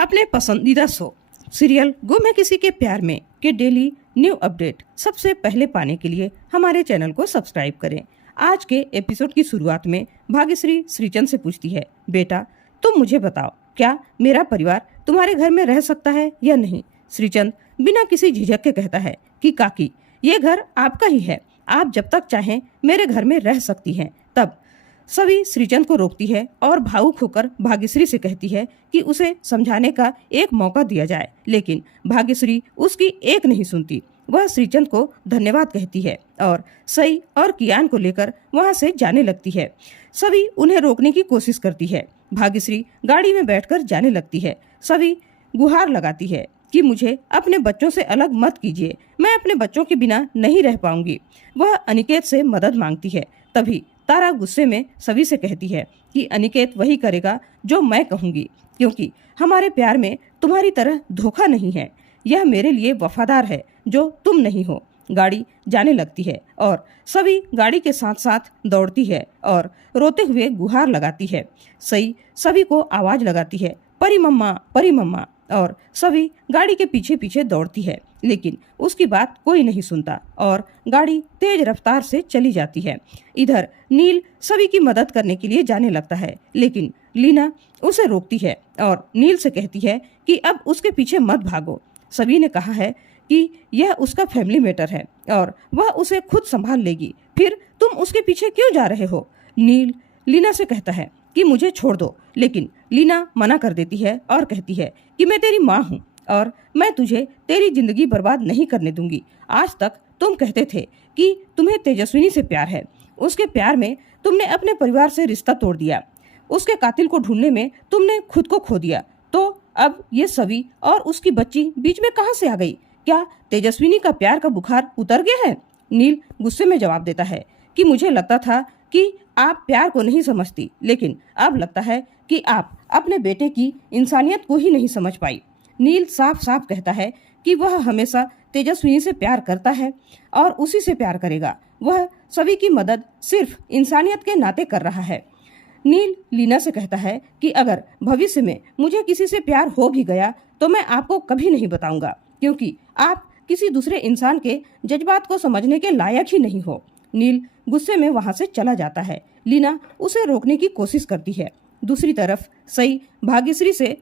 अपने पसंदीदा show serial गुम है किसी के प्यार में के डेली न्यू अपडेट सबसे पहले पाने के लिए हमारे चैनल को सब्सक्राइब करें। आज के एपिसोड की शुरुआत में भाग्यश्री श्रीचंद से पूछती है, बेटा तुम मुझे बताओ, क्या मेरा परिवार तुम्हारे घर में रह सकता है या नहीं। श्रीचंद बिना किसी झिझक के कहता है कि काकी, ये घर आपका ही है, आप जब तक चाहें मेरे घर में रह सकती हैं। तब सभी श्रीचंद को रोकती है और भावुक होकर भाग्यश्री से कहती है कि उसे समझाने का एक मौका दिया जाए, लेकिन भाग्यश्री उसकी एक नहीं सुनती। वह श्रीचंद को धन्यवाद कहती है और सई और कियान को लेकर वहां से जाने लगती है। सभी उन्हें रोकने की कोशिश करती है। भाग्यश्री गाड़ी में बैठकर जाने लगती है। सभी गुहार लगाती है कि मुझे अपने बच्चों से अलग मत कीजिए, मैं अपने बच्चों के बिना नहीं रह पाऊंगी। वह अनिकेत से मदद मांगती है। तभी तारा गुस्से में सभी से कहती है कि अनिकेत वही करेगा जो मैं कहूंगी, क्योंकि हमारे प्यार में तुम्हारी तरह धोखा नहीं है। यह मेरे लिए वफादार है जो तुम नहीं हो। गाड़ी जाने लगती है और सभी गाड़ी के साथ साथ दौड़ती है और रोते हुए गुहार लगाती है। सई सभी को आवाज लगाती है, परी मम्मा, परी मम्मा, और सभी गाड़ी के पीछे पीछे दौड़ती है, लेकिन उसकी बात कोई नहीं सुनता और गाड़ी तेज रफ्तार से चली जाती है। इधर नील सभी की मदद करने के लिए जाने लगता है, लेकिन लीना उसे रोकती है और नील से कहती है कि अब उसके पीछे मत भागो। सभी ने कहा है कि यह उसका फैमिली मैटर है और वह उसे खुद संभाल लेगी, फिर तुम उसके पीछे क्यों जा रहे हो। नील लीना से कहता है कि मुझे छोड़ दो, लेकिन लीना मना कर देती है और कहती है कि मैं तेरी माँ हूँ और मैं तुझे तेरी जिंदगी बर्बाद नहीं करने दूंगी। आज तक तुम कहते थे कि तुम्हें तेजस्विनी से प्यार है, उसके प्यार में तुमने अपने परिवार से रिश्ता तोड़ दिया, उसके कातिल को ढूंढने में तुमने खुद को खो दिया, तो अब ये सभी और उसकी बच्ची बीच में कहाँ से आ गई। क्या तेजस्विनी का प्यार का बुखार उतर गया है। नील गुस्से में जवाब देता है कि मुझे लगता था कि आप प्यार को नहीं समझती, लेकिन अब लगता है कि आप अपने बेटे की इंसानियत को ही नहीं समझ पाई। नील साफ साफ कहता है कि वह हमेशा तेजस्विनी से प्यार करता है और उसी से प्यार करेगा। वह सभी की मदद सिर्फ इंसानियत के नाते कर रहा है। नील लीना से कहता है कि अगर भविष्य में मुझे किसी से प्यार हो भी गया तो मैं आपको कभी नहीं बताऊंगा, क्योंकि आप किसी दूसरे इंसान के जज्बात को समझने के लायक ही नहीं हो। नील गुस्से में वहां से चला जाता है। लीना उसे रोकने की कोशिश करती है। दूसरी तरफ सई भाग्यश्री से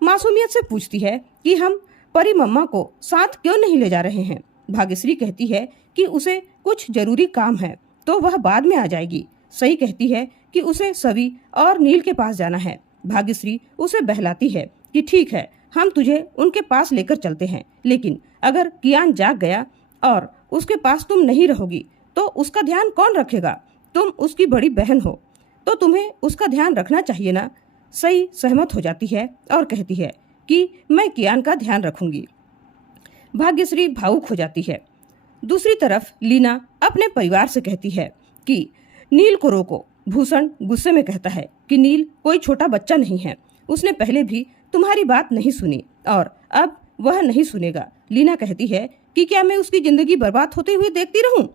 मासूमियत से पूछती है कि हम परी मम्मा को साथ क्यों नहीं ले जा रहे हैं। भाग्यश्री कहती है कि उसे कुछ जरूरी काम है तो वह बाद में आ जाएगी। सई कहती है कि उसे सभी और नील के पास जाना है। भाग्यश्री उसे बहलाती है कि ठीक है, हम तुझे उनके पास लेकर चलते हैं, लेकिन अगर कियान जाग गया और उसके पास तुम नहीं रहोगी तो उसका ध्यान कौन रखेगा। तुम उसकी बड़ी बहन हो तो तुम्हें उसका ध्यान रखना चाहिए ना। सई सहमत हो जाती है और कहती है कि मैं कियान का ध्यान रखूंगी। भाग्यश्री भावुक हो जाती है। दूसरी तरफ लीना अपने परिवार से कहती है कि नील को रोको। भूषण गुस्से में कहता है कि नील कोई छोटा बच्चा नहीं है, उसने पहले भी तुम्हारी बात नहीं सुनी और अब वह नहीं सुनेगा। लीना कहती है कि क्या मैं उसकी जिंदगी बर्बाद होते हुए देखती रहूं।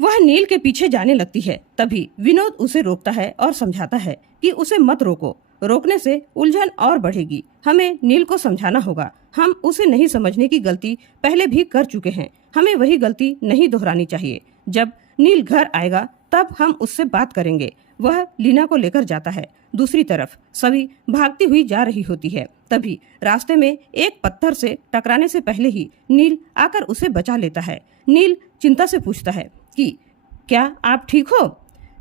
वह नील के पीछे जाने लगती है। तभी विनोद उसे रोकता है और समझाता है कि उसे मत रोको, रोकने से उलझन और बढ़ेगी। हमें नील को समझाना होगा, हम उसे नहीं समझने की गलती पहले भी कर चुके हैं, हमें वही गलती नहीं दोहरानी चाहिए। जब नील घर आएगा तब हम उससे बात करेंगे। वह लीना को लेकर जाता है। दूसरी तरफ सभी भागती हुई जा रही होती है। तभी रास्ते में एक पत्थर से टकराने से पहले ही नील आकर उसे बचा लेता है। नील चिंता से पूछता है कि क्या आप ठीक हो।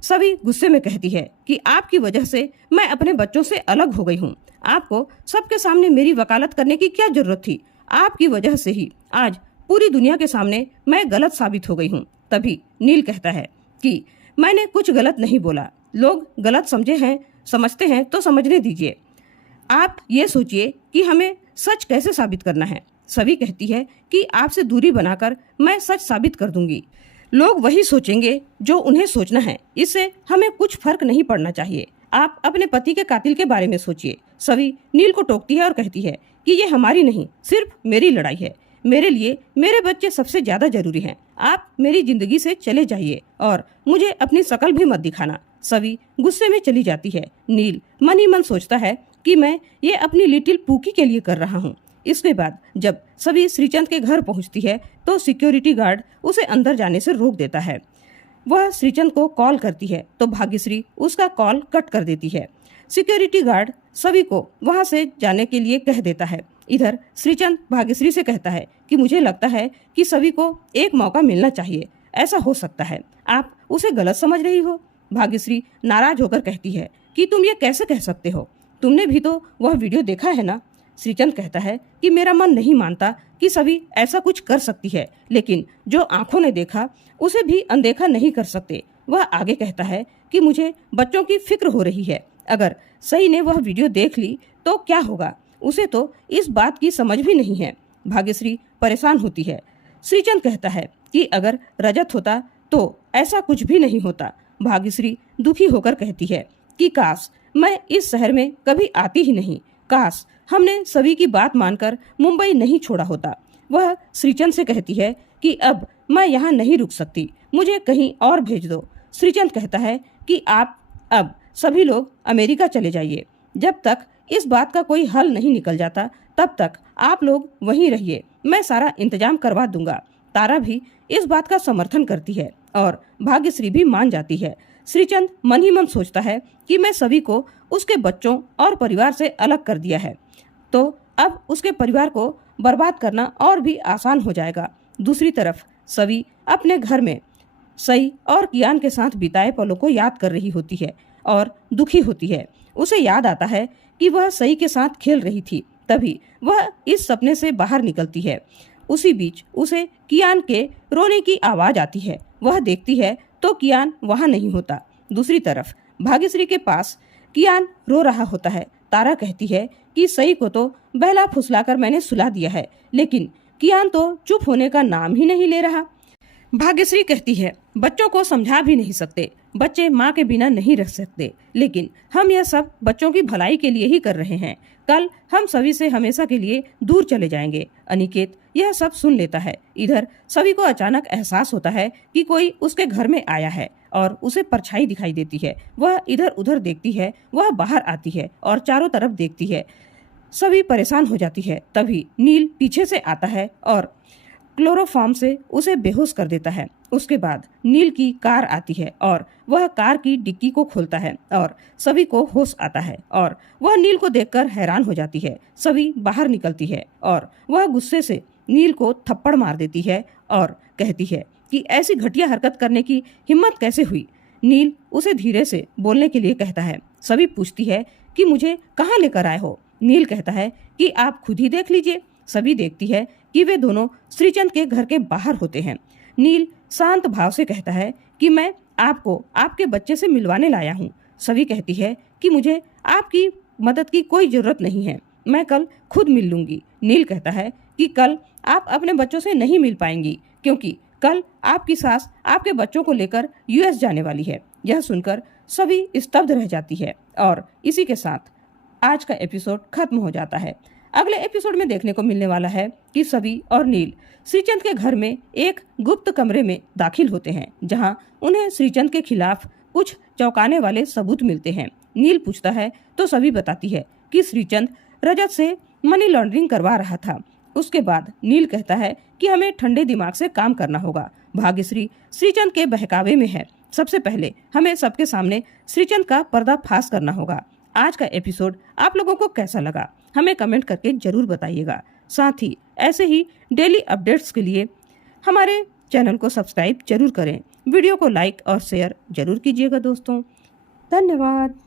सभी गुस्से में कहती है कि आपकी वजह से मैं अपने बच्चों से अलग हो गई हूँ, आपको सबके सामने मेरी वकालत करने की क्या जरूरत थी। आपकी वजह से ही आज पूरी दुनिया के सामने मैं गलत साबित हो गई हूँ। तभी नील कहता है कि मैंने कुछ गलत नहीं बोला, लोग गलत समझते हैं तो समझने दीजिए। आप ये सोचिए कि हमें सच कैसे साबित करना है। सभी कहती है कि आपसे दूरी बनाकर मैं सच साबित कर दूंगी। लोग वही सोचेंगे जो उन्हें सोचना है, इससे हमें कुछ फर्क नहीं पड़ना चाहिए। आप अपने पति के कातिल के बारे में सोचिए। सभी नील को टोकती है और कहती है कि ये हमारी नहीं, सिर्फ मेरी लड़ाई है। मेरे लिए मेरे बच्चे सबसे ज्यादा जरूरी हैं। आप मेरी जिंदगी से चले जाइए और मुझे अपनी शकल भी मत दिखाना। सभी गुस्से में चली जाती है। नील मन ही मन सोचता है कि मैं ये अपनी लिटिल पूकी के लिए कर रहा हूँ। इसके बाद जब सभी श्रीचंद के घर पहुंचती है तो सिक्योरिटी गार्ड उसे अंदर जाने से रोक देता है। वह श्रीचंद को कॉल करती है तो भाग्यश्री उसका कॉल कट कर देती है। सिक्योरिटी गार्ड सभी को वहां से जाने के लिए कह देता है। इधर श्रीचंद भाग्यश्री से कहता है कि मुझे लगता है कि सभी को एक मौका मिलना चाहिए, ऐसा हो सकता है आप उसे गलत समझ रही हो। भाग्यश्री नाराज होकर कहती है कि तुम ये कैसे कह सकते हो, तुमने भी तो वह वीडियो देखा है ना। श्रीचंद कहता है कि मेरा मन नहीं मानता कि सभी ऐसा कुछ कर सकती है, लेकिन जो आंखों ने देखा उसे भी अनदेखा नहीं कर सकते। वह आगे कहता है कि मुझे बच्चों की फिक्र हो रही है, अगर सई ने वह वीडियो देख ली तो क्या होगा, उसे तो इस बात की समझ भी नहीं है। भाग्यश्री परेशान होती है। श्रीचंद कहता है कि अगर रजत होता तो ऐसा कुछ भी नहीं होता। भाग्यश्री दुखी होकर कहती है कि काश मैं इस शहर में कभी आती ही नहीं, काश हमने सभी की बात मानकर मुंबई नहीं छोड़ा होता। वह श्रीचंद से कहती है कि अब मैं यहाँ नहीं रुक सकती, मुझे कहीं और भेज दो। श्रीचंद कहता है कि आप अब सभी लोग अमेरिका चले जाइए, जब तक इस बात का कोई हल नहीं निकल जाता तब तक आप लोग वहीं रहिए, मैं सारा इंतजाम करवा दूंगा। तारा भी इस बात का समर्थन करती है और भाग्यश्री भी मान जाती है। श्रीचंद मन ही मन सोचता है कि मैं सभी को उसके बच्चों और परिवार से अलग कर दिया है तो अब उसके परिवार को बर्बाद करना और भी आसान हो जाएगा। दूसरी तरफ सभी अपने घर में सई और कियान के साथ बिताए पलों को याद कर रही होती है और दुखी होती है। उसे याद आता है कि वह सई के साथ खेल रही थी, तभी वह इस सपने से बाहर निकलती है। उसी बीच उसे कियान के रोने की आवाज आती है। वह देखती है तो कियान वहां नहीं होता। दूसरी तरफ भाग्यश्री के पास कियान रो रहा होता है। तारा कहती है कि सई को तो बहला फुसलाकर मैंने सुला दिया है, लेकिन कियान तो चुप होने का नाम ही नहीं ले रहा। भाग्यश्री कहती है बच्चों को समझा भी नहीं सकते, बच्चे माँ के बिना नहीं रह सकते, लेकिन हम यह सब बच्चों की भलाई के लिए ही कर रहे हैं। कल हम सभी से हमेशा के लिए दूर चले जाएंगे। अनिकेत यह सब सुन लेता है। इधर सभी को अचानक एहसास होता है कि कोई उसके घर में आया है और उसे परछाई दिखाई देती है। वह इधर उधर देखती है, वह बाहर आती है और चारों तरफ देखती है। सभी परेशान हो जाती है। तभी नील पीछे से आता है और क्लोरोफॉर्म से उसे बेहोश कर देता है। उसके बाद नील की कार आती है और वह कार की डिक्की को खोलता है और सभी को होश आता है और वह नील को देखकर हैरान हो जाती है। सभी बाहर निकलती है और वह गुस्से से नील को थप्पड़ मार देती है और कहती है कि ऐसी घटिया हरकत करने की हिम्मत कैसे हुई। नील उसे धीरे से बोलने के लिए कहता है। सभी पूछती है कि मुझे कहाँ लेकर आए हो। नील कहता है कि आप खुद ही देख लीजिए। सभी देखती है कि वे दोनों श्रीचंद के घर के बाहर होते हैं। नील शांत भाव से कहता है कि मैं आपको आपके बच्चे से मिलवाने लाया हूँ। सभी कहती है कि मुझे आपकी मदद की कोई जरूरत नहीं है, मैं कल खुद मिल लूंगी। नील कहता है कि कल आप अपने बच्चों से नहीं मिल पाएंगी क्योंकि कल आपकी सास आपके बच्चों को लेकर यूएस जाने वाली है। यह सुनकर सभी स्तब्ध रह जाती है और इसी के साथ आज का एपिसोड खत्म हो जाता है। अगले एपिसोड में देखने को मिलने वाला है कि सभी और नील श्रीचंद के घर में एक गुप्त कमरे में दाखिल होते हैं जहां उन्हें श्रीचंद के खिलाफ कुछ चौंकाने वाले सबूत मिलते हैं। नील पूछता है तो सभी बताती है कि श्रीचंद रजत से मनी लॉन्ड्रिंग करवा रहा था। उसके बाद नील कहता है कि हमें ठंडे दिमाग से काम करना होगा। भाग्यश्री श्रीचंद के बहकावे में है। सबसे पहले हमें सबके सामने श्रीचंद का पर्दाफाश करना होगा। आज का एपिसोड आप लोगों को कैसा लगा हमें कमेंट करके जरूर बताइएगा। साथ ही ऐसे ही डेली अपडेट्स के लिए हमारे चैनल को सब्सक्राइब जरूर करें। वीडियो को लाइक और शेयर जरूर कीजिएगा दोस्तों। धन्यवाद।